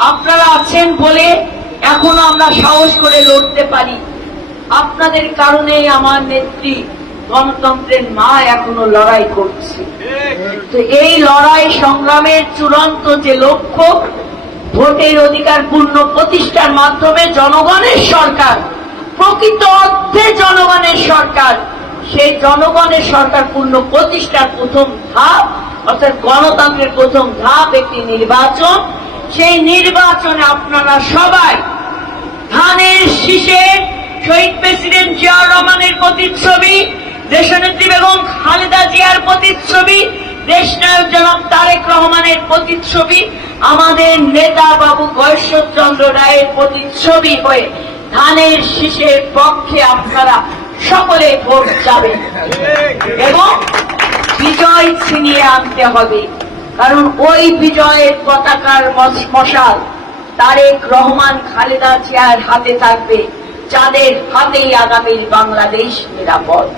আপনারা আছেন বলে এখনও আমরা সাহস করে লড়তে পারি। আপনাদের কারণে আমার নেত্রী গণতন্ত্রের মা এখনও লড়াই করছে। তো এই লড়াই সংগ্রামের চূড়ান্ত যে লক্ষ্য, ভোটের অধিকার পূর্ণ প্রতিষ্ঠার মাধ্যমে জনগণের সরকার, প্রকৃত অর্থে জনগণের সরকার, সেই জনগণের সরকার পূর্ণ প্রতিষ্ঠার প্রথম ধাপ, অর্থাৎ গণতন্ত্রের প্রথম ধাপ, একটি নির্বাচন সেই নির্বাচনে আপনারা সবাই ধানের শীষে শহীদ প্রেসিডেন্ট জিয়াউর রহমানের প্রতিচ্ছবি, দেশনেত্রী বেগম খালেদা জিয়ার প্রতিচ্ছবি, দেশনায়ক জনাব তারেক রহমানের প্রতিচ্ছবি, আমাদের নেতা বাবু গয়েশ্বরচন্দ্র রায়ের প্রতিচ্ছবি হয়ে ধানের শীষের পক্ষে আপনারা সকলে ভোট যাবেন এবং বিজয় ছিনিয়ে আনতে হবে। কারণ ওই বিজয়ের পতাকার মশ- মশাল তারেক রহমান, খালেদা জিয়ার হাতে থাকবে, যাদের হাতেই আগামীর বাংলাদেশ নিরাপদ।